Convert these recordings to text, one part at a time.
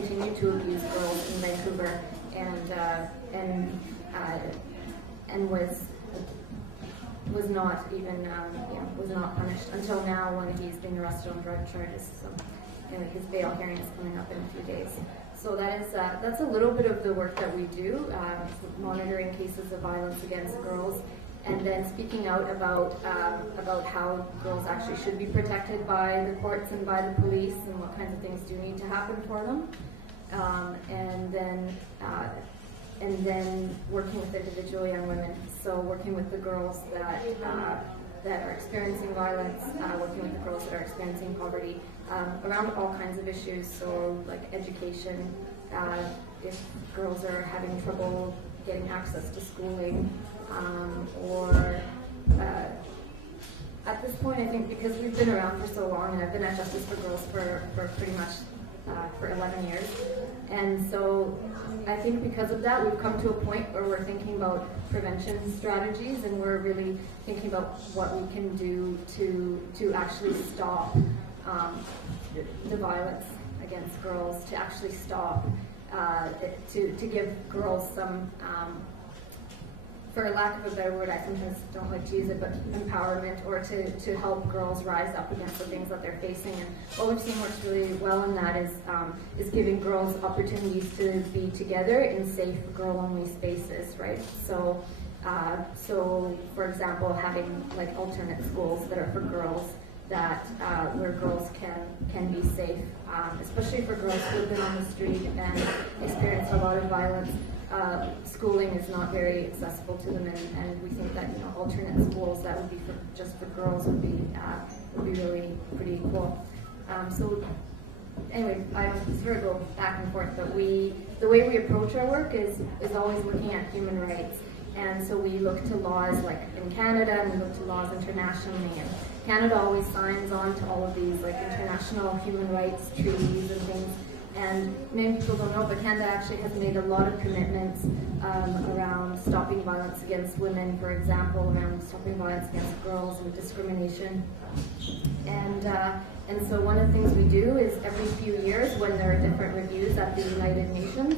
continue to abuse girls in Vancouver, and was not even was not punished until now when he's being arrested on drug charges. So anyway, his bail hearing is coming up in a few days. So that's a little bit of the work that we do, monitoring cases of violence against girls, and then speaking out about how girls actually should be protected by the courts and by the police, and what kinds of things do need to happen for them, and then working with individual young women. So working with the girls that are experiencing violence, working with the girls that are experiencing poverty, around all kinds of issues. So like education, if girls are having trouble getting access to schooling, or at this point, I think because we've been around for so long, and I've been at Justice for Girls for pretty much for 11 years, and so I think because of that, we've come to a point where we're thinking about prevention strategies, and we're really thinking about what we can do to actually stop the violence against girls, to actually stop, to give girls some, for lack of a better word, I sometimes don't like to use it, but empowerment, or to help girls rise up against the things that they're facing. And what we've seen works really well in that is giving girls opportunities to be together in safe girl-only spaces, right? So, for example, having like alternate schools that are for girls, that where girls can be safe, especially for girls who have been on the street and experienced a lot of violence. Schooling is not very accessible to them, and we think that alternate schools that would be just for girls would be really pretty cool. So anyway, I sort of go back and forth, but the way we approach our work is always looking at human rights, and so we look to laws like in Canada, and we look to laws internationally. And Canada always signs on to all of these like international human rights treaties and things. And many people don't know, but Canada actually has made a lot of commitments around stopping violence against women, for example, around stopping violence against girls and discrimination. And so one of the things we do is every few years, when there are different reviews at the United Nations,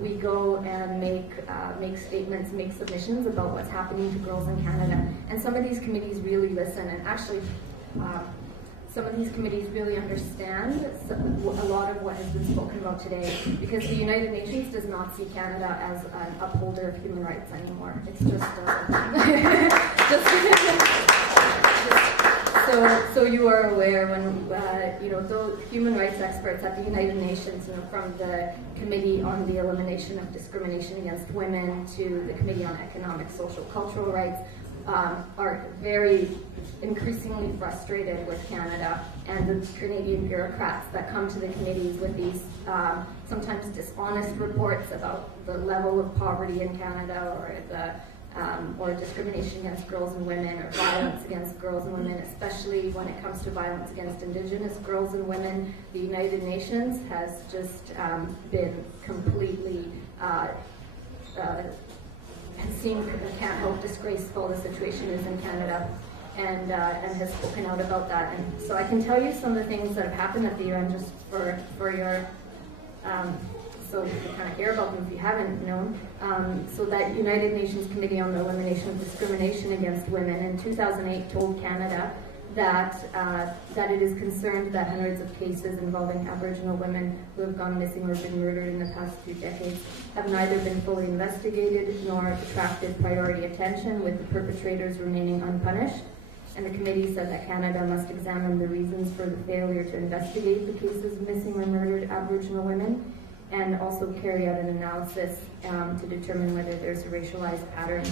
we go and make statements, make submissions about what's happening to girls in Canada. And some of these committees really listen, and actually some of these committees really understand a lot of what has been spoken about today, because the United Nations does not see Canada as an upholder of human rights anymore. It's just, so you are aware when those human rights experts at the United Nations, from the Committee on the Elimination of Discrimination Against Women to the Committee on Economic, Social, Cultural Rights, are very increasingly frustrated with Canada and the Canadian bureaucrats that come to the committees with these sometimes dishonest reports about the level of poverty in Canada, or discrimination against girls and women, or violence against girls and women, especially when it comes to violence against Indigenous girls and women. The United Nations has just been completely can't help disgraceful the situation is in Canada, and has spoken out about that. And so I can tell you some of the things that have happened at the UN, just for your so you can kind of hear about them if you haven't known. So that United Nations Committee on the Elimination of Discrimination Against Women in 2008 told Canada that it is concerned that hundreds of cases involving Aboriginal women who have gone missing or been murdered in the past few decades have neither been fully investigated nor attracted priority attention, with the perpetrators remaining unpunished. And the committee said that Canada must examine the reasons for the failure to investigate the cases of missing or murdered Aboriginal women, and also carry out an analysis to determine whether there's a racialized pattern,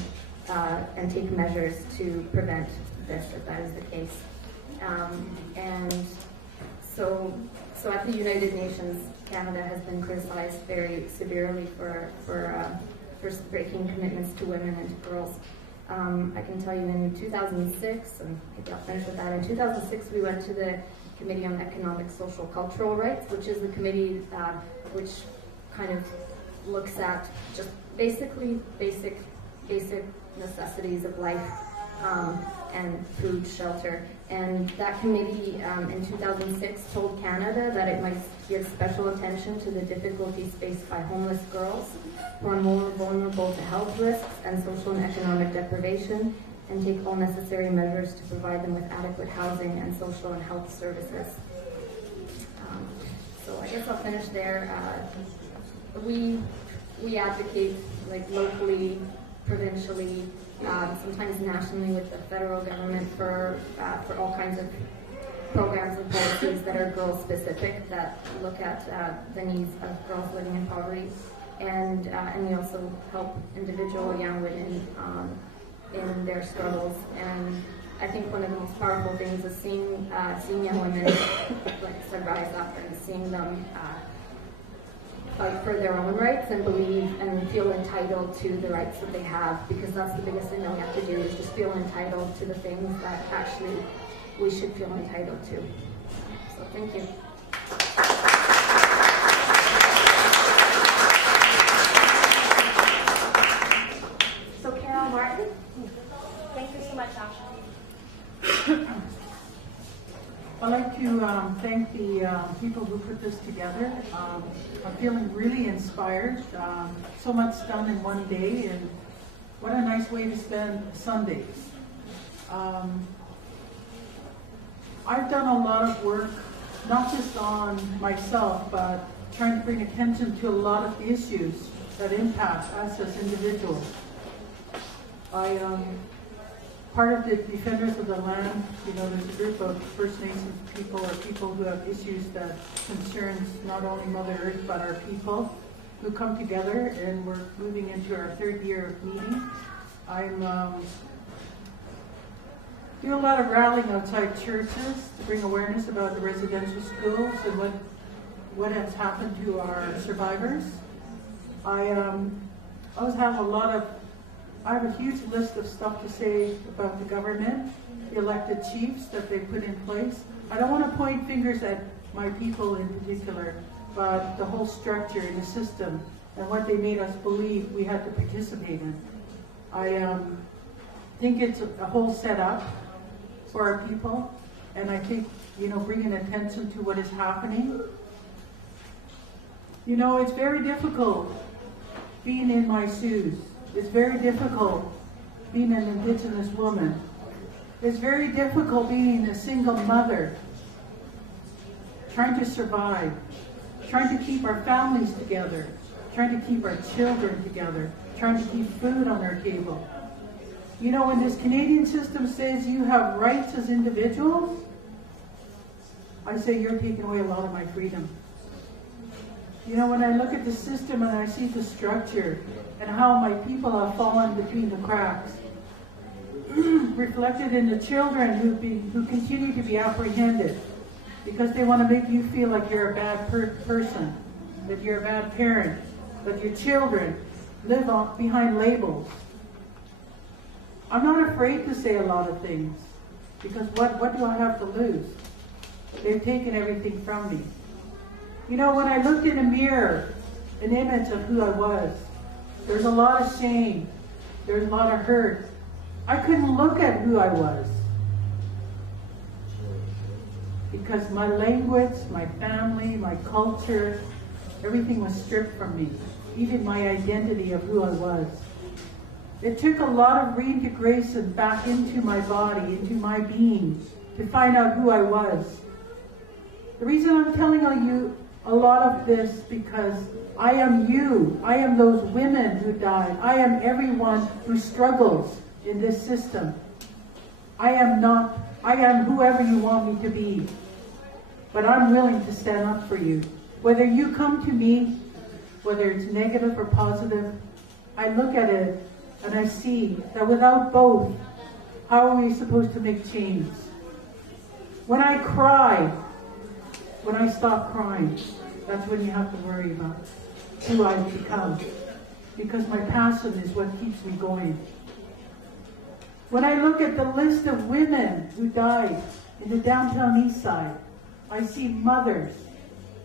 and take measures to prevent this, if that is the case. And so at the United Nations, Canada has been criticized very severely for breaking commitments to women and to girls. I can tell you in 2006, and maybe I'll finish with that, in 2006 we went to the Committee on Economic, Social, Cultural Rights, which is the committee which kind of looks at just basically basic necessities of life, and food, shelter. And that committee in 2006 told Canada that it might give special attention to the difficulties faced by homeless girls who are more vulnerable to health risks and social and economic deprivation, and take all necessary measures to provide them with adequate housing and social and health services. So I guess I'll finish there. We advocate like locally, provincially, sometimes nationally with the federal government for all kinds of programs and policies that are girl specific, that look at the needs of girls living in poverty, and we also help individual young women in their struggles. And I think one of the most powerful things is seeing young women, like I said, rise up and seeing them fight for their own rights and believe and feel entitled to the rights that they have, because that's the biggest thing that we have to do, is just feel entitled to the things that actually we should feel entitled to. So thank you. So Carol Martin, thank you so much, Asha. I'd like to thank the people who put this together. I'm feeling really inspired. So much done in one day, and what a nice way to spend Sundays. I've done a lot of work, not just on myself, but trying to bring attention to a lot of the issues that impact us as individuals. Part of the Defenders of the Land, there's a group of First Nations people, or people who have issues that concerns not only Mother Earth but our people, who come together, and we're moving into our 3rd year of meeting. I'm do a lot of rallying outside churches to bring awareness about the residential schools and what has happened to our survivors. I have a huge list of stuff to say about the government, the elected chiefs that they put in place. I don't want to point fingers at my people in particular, but the whole structure and the system and what they made us believe we had to participate in. I think it's a whole setup for our people, and I think, bringing attention to what is happening. It's very difficult being in my shoes. It's very difficult being an Indigenous woman. It's very difficult being a single mother, trying to survive, trying to keep our families together, trying to keep our children together, trying to keep food on our table. When this Canadian system says you have rights as individuals, I say you're taking away a lot of my freedom. When I look at the system and I see the structure and how my people have fallen between the cracks, reflected in the children who continue to be apprehended because they want to make you feel like you're a bad person, that you're a bad parent, that your children live behind labels. I'm not afraid to say a lot of things, because what do I have to lose? They've taken everything from me. When I looked in a mirror, an image of who I was, there's a lot of shame, there's a lot of hurt. I couldn't look at who I was, because my language, my family, my culture, everything was stripped from me, even my identity of who I was. It took a lot of reintegration back into my body, into my being, to find out who I was. The reason I'm telling you a lot of this, because I am you. I am those women who died. I am everyone who struggles in this system. I am whoever you want me to be. But I'm willing to stand up for you. Whether you come to me, whether it's negative or positive, I look at it and I see that without both, how are we supposed to make change? When I cry, when I stop crying, that's when you have to worry about who I've become. Because my passion is what keeps me going. When I look at the list of women who died in the downtown east side, I see mothers,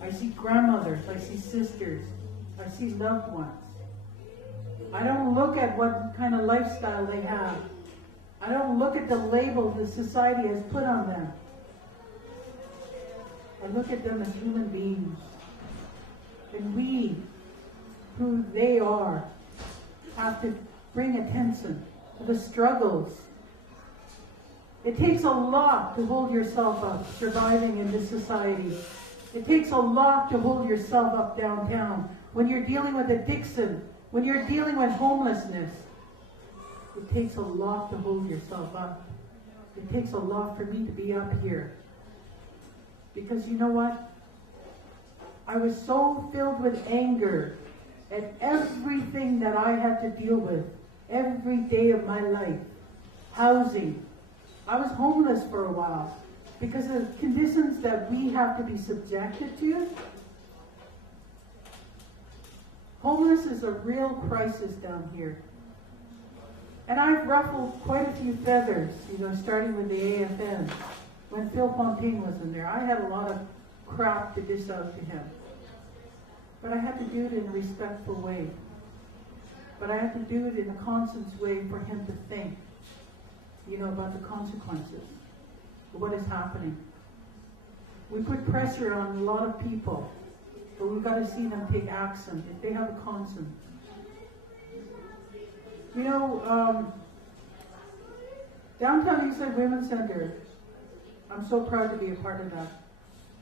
I see grandmothers, I see sisters, I see loved ones. I don't look at what kind of lifestyle they have. I don't look at the label the society has put on them. I look at them as human beings. And we, who they are, have to bring attention to the struggles. It takes a lot to hold yourself up surviving in this society. It takes a lot to hold yourself up downtown when you're dealing with addiction, when you're dealing with homelessness. It takes a lot to hold yourself up. It takes a lot for me to be up here. Because you know what? I was so filled with anger at everything that I had to deal with every day of my life. Housing. I was homeless for a while because of the conditions that we have to be subjected to. Homeless is a real crisis down here. And I've ruffled quite a few feathers, starting with the AFN. When Phil Fontaine was in there, I had a lot of crap to dish out to him. But I had to do it in a respectful way. But I had to do it in a conscious way for him to think, about the consequences of what is happening. We put pressure on a lot of people, but we've got to see them take action if they have a conscience. Downtown Eastside Women's Center, I'm so proud to be a part of that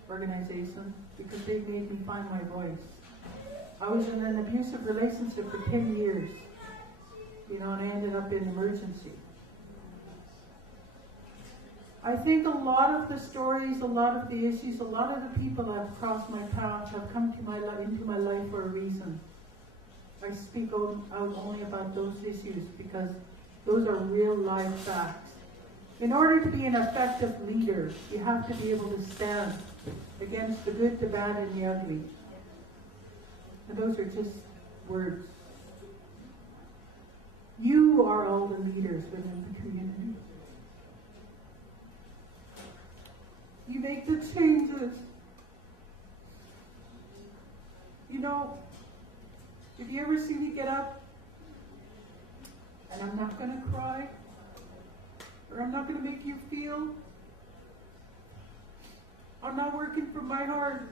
organization because they made me find my voice. I was in an abusive relationship for 10 years, and I ended up in emergency. I think a lot of the stories, a lot of the issues, a lot of the people that have crossed my path have come to into my life for a reason. I speak out only about those issues because those are real life facts. In order to be an effective leader, you have to be able to stand against the good, the bad, and the ugly. And those are just words. You are all the leaders within the community. You make the changes. If you ever see me get up, and I'm not going to cry, or I'm not going to make you feel, I'm not working from my heart.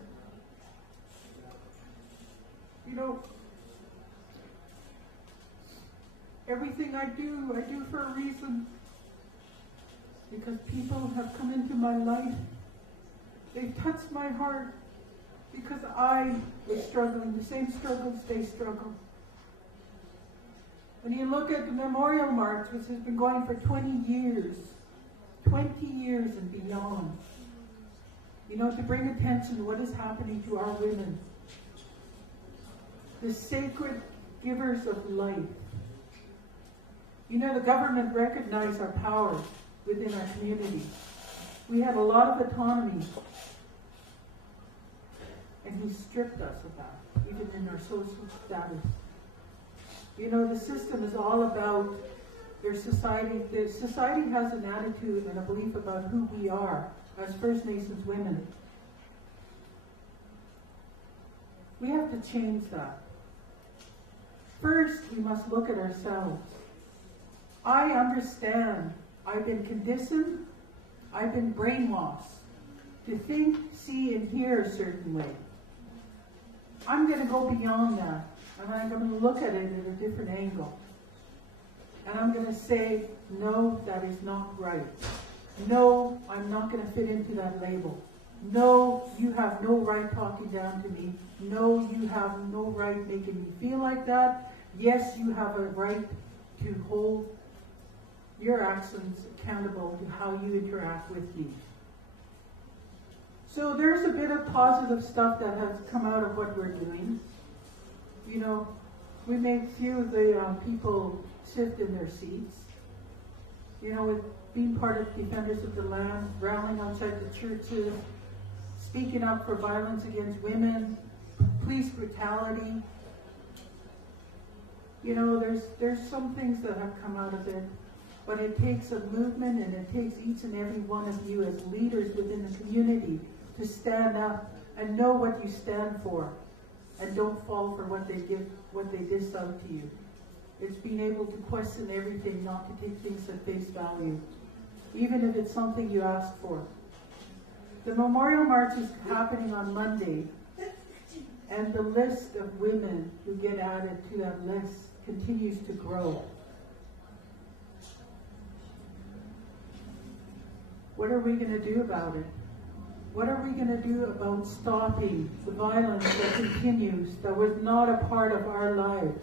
Everything I do for a reason. Because people have come into my life. They've touched my heart because I was struggling, the same struggles they struggle. When you look at the Memorial March, which has been going for 20 years and beyond, to bring attention to what is happening to our women, the sacred givers of life. The government recognized our power within our community. We had a lot of autonomy, and he stripped us of that, even in our social status. The system is all about their society. The society has an attitude and a belief about who we are as First Nations women. We have to change that. First, we must look at ourselves. I understand. I've been conditioned. I've been brainwashed to think, see, and hear a certain way. I'm going to go beyond that, and I'm going to look at it at a different angle. And I'm going to say, no, that is not right. No, I'm not going to fit into that label. No, you have no right talking down to me. No, you have no right making me feel like that. Yes, you have a right to hold your actions accountable to how you interact with me. So there's a bit of positive stuff that has come out of what we're doing. We made few of the people shift in their seats. With being part of Defenders of the Land, rallying outside the churches, speaking up for violence against women, police brutality. There's some things that have come out of it, but it takes a movement, and it takes each and every one of you as leaders within the community to stand up and know what you stand for, and don't fall for what they dish out to you. It's being able to question everything, not to take things at face value, even if it's something you ask for. The Memorial March is happening on Monday, and the list of women who get added to that list continues to grow. What are we going to do about it? What are we going to do about stopping the violence that continues, that was not a part of our lives?